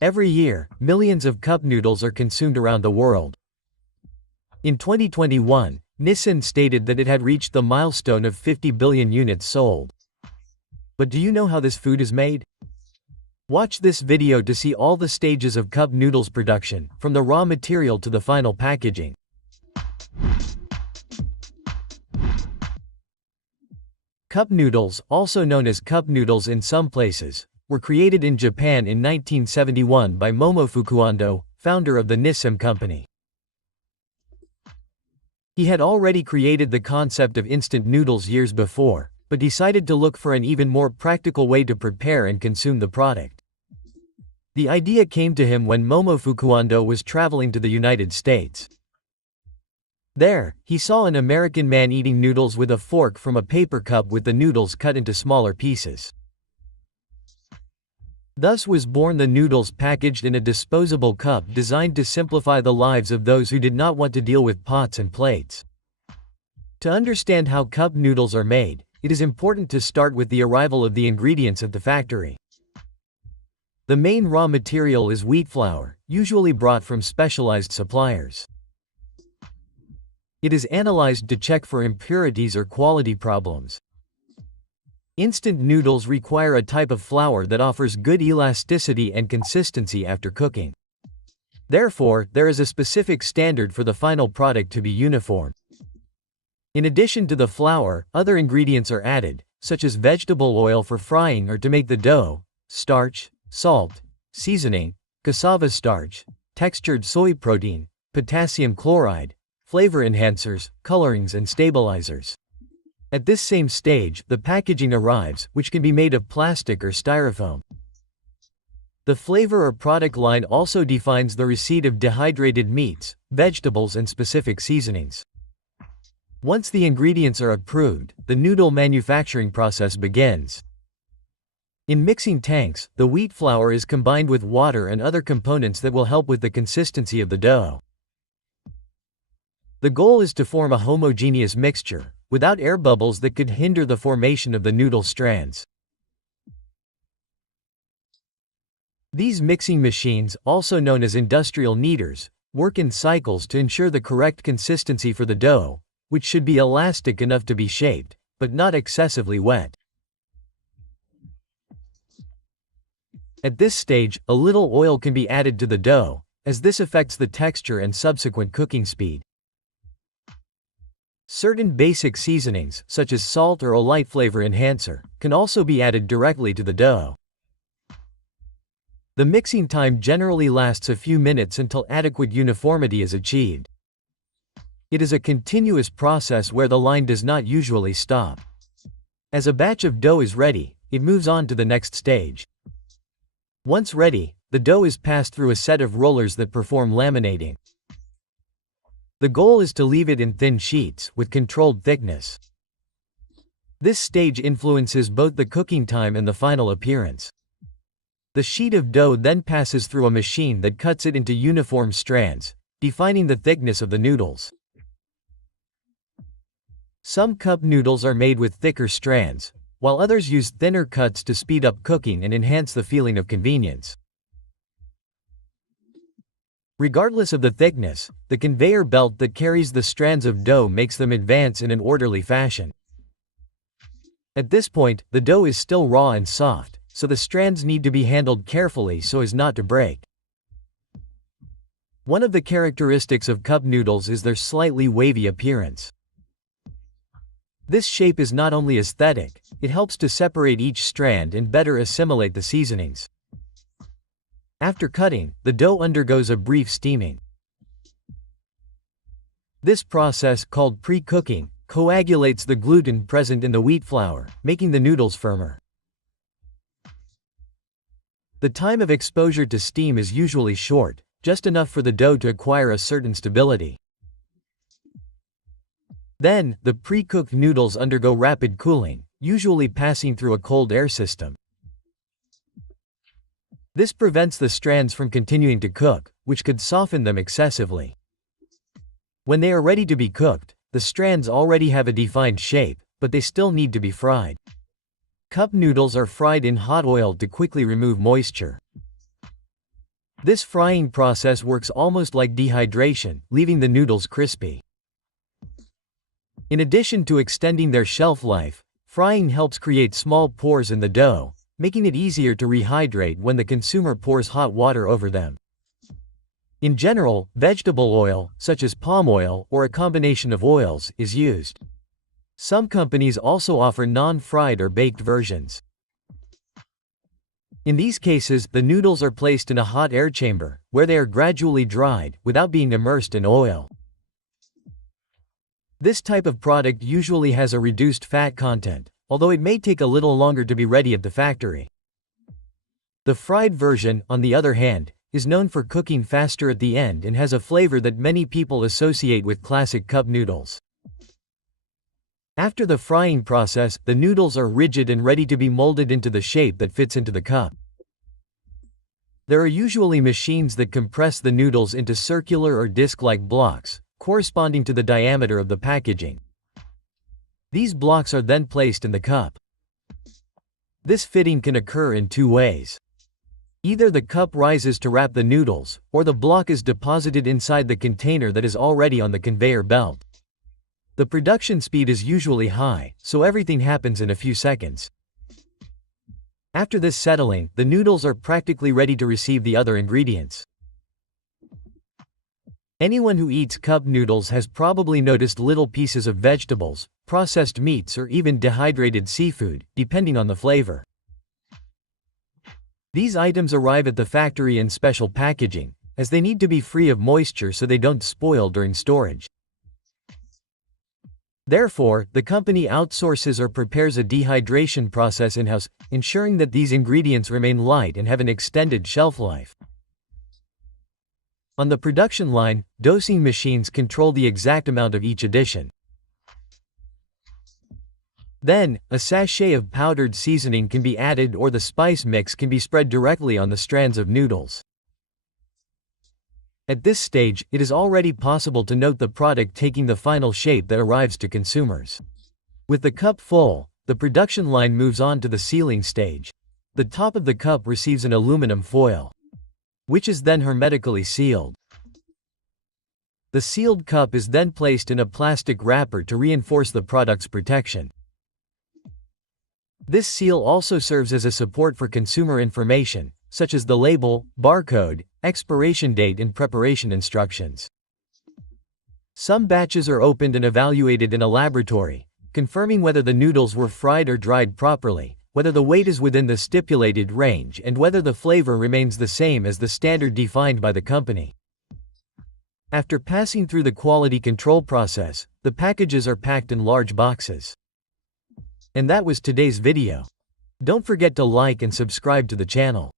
Every year, millions of cup noodles are consumed around the world. In 2021, Nissan stated that it had reached the milestone of 50 billion units sold. But do you know how this food is made? Watch this video to see all the stages of cup noodles production, from the raw material to the final packaging. Cup noodles, also known as cup noodles in some places, were created in Japan in 1971 by Momofuku Ando, founder of the Nissan company. He had already created the concept of instant noodles years before, but decided to look for an even more practical way to prepare and consume the product. The idea came to him when Momofuku Ando was traveling to the United States. There, he saw an American man eating noodles with a fork from a paper cup with the noodles cut into smaller pieces. Thus was born the noodles packaged in a disposable cup designed to simplify the lives of those who did not want to deal with pots and plates. To understand how cup noodles are made, it is important to start with the arrival of the ingredients at the factory. The main raw material is wheat flour, usually brought from specialized suppliers. It is analyzed to check for impurities or quality problems. Instant noodles require a type of flour that offers good elasticity and consistency after cooking. Therefore, there is a specific standard for the final product to be uniform. In addition to the flour, other ingredients are added, such as vegetable oil for frying or to make the dough, starch, salt, seasoning, cassava starch, textured soy protein, potassium chloride, flavor enhancers, colorings and stabilizers. At this same stage, the packaging arrives, which can be made of plastic or styrofoam. The flavor or product line also defines the receipt of dehydrated meats, vegetables and specific seasonings. Once the ingredients are approved, the noodle manufacturing process begins. In mixing tanks, the wheat flour is combined with water and other components that will help with the consistency of the dough. The goal is to form a homogeneous mixture, without air bubbles that could hinder the formation of the noodle strands. These mixing machines, also known as industrial kneaders, work in cycles to ensure the correct consistency for the dough, which should be elastic enough to be shaped, but not excessively wet. At this stage, a little oil can be added to the dough, as this affects the texture and subsequent cooking speed. Certain basic seasonings, such as salt or a light flavor enhancer, can also be added directly to the dough. The mixing time generally lasts a few minutes until adequate uniformity is achieved. It is a continuous process where the line does not usually stop. As a batch of dough is ready, it moves on to the next stage. Once ready, the dough is passed through a set of rollers that perform laminating. The goal is to leave it in thin sheets, with controlled thickness. This stage influences both the cooking time and the final appearance. The sheet of dough then passes through a machine that cuts it into uniform strands, defining the thickness of the noodles. Some cup noodles are made with thicker strands, while others use thinner cuts to speed up cooking and enhance the feeling of convenience. Regardless of the thickness, the conveyor belt that carries the strands of dough makes them advance in an orderly fashion. At this point, the dough is still raw and soft, so the strands need to be handled carefully so as not to break. One of the characteristics of cup noodles is their slightly wavy appearance. This shape is not only aesthetic, it helps to separate each strand and better assimilate the seasonings. After cutting, the dough undergoes a brief steaming. This process, called pre-cooking, coagulates the gluten present in the wheat flour, making the noodles firmer. The time of exposure to steam is usually short, just enough for the dough to acquire a certain stability. Then, the pre-cooked noodles undergo rapid cooling, usually passing through a cold air system. This prevents the strands from continuing to cook, which could soften them excessively. When they are ready to be cooked, the strands already have a defined shape, but they still need to be fried. Cup noodles are fried in hot oil to quickly remove moisture. This frying process works almost like dehydration, leaving the noodles crispy. In addition to extending their shelf life, frying helps create small pores in the dough, making it easier to rehydrate when the consumer pours hot water over them. In general, vegetable oil, such as palm oil or a combination of oils, is used. Some companies also offer non-fried or baked versions. In these cases, the noodles are placed in a hot air chamber, where they are gradually dried, without being immersed in oil. This type of product usually has a reduced fat content, although it may take a little longer to be ready at the factory. The fried version, on the other hand, is known for cooking faster at the end and has a flavor that many people associate with classic cup noodles. After the frying process, the noodles are rigid and ready to be molded into the shape that fits into the cup. There are usually machines that compress the noodles into circular or disc-like blocks, corresponding to the diameter of the packaging. These blocks are then placed in the cup. This fitting can occur in two ways. Either the cup rises to wrap the noodles, or the block is deposited inside the container that is already on the conveyor belt. The production speed is usually high, so everything happens in a few seconds. After this settling, the noodles are practically ready to receive the other ingredients. Anyone who eats cup noodles has probably noticed little pieces of vegetables, processed meats, or even dehydrated seafood, depending on the flavor. These items arrive at the factory in special packaging, as they need to be free of moisture so they don't spoil during storage. Therefore, the company outsources or prepares a dehydration process in-house, ensuring that these ingredients remain light and have an extended shelf life. On the production line, dosing machines control the exact amount of each addition. Then, a sachet of powdered seasoning can be added or the spice mix can be spread directly on the strands of noodles. At this stage, it is already possible to note the product taking the final shape that arrives to consumers. With the cup full, the production line moves on to the sealing stage. The top of the cup receives an aluminum foil, which is then hermetically sealed. The sealed cup is then placed in a plastic wrapper to reinforce the product's protection. This seal also serves as a support for consumer information, such as the label, barcode, expiration date, and preparation instructions. Some batches are opened and evaluated in a laboratory, confirming whether the noodles were fried or dried properly, whether the weight is within the stipulated range, and whether the flavor remains the same as the standard defined by the company. After passing through the quality control process, the packages are packed in large boxes. And that was today's video. Don't forget to like and subscribe to the channel.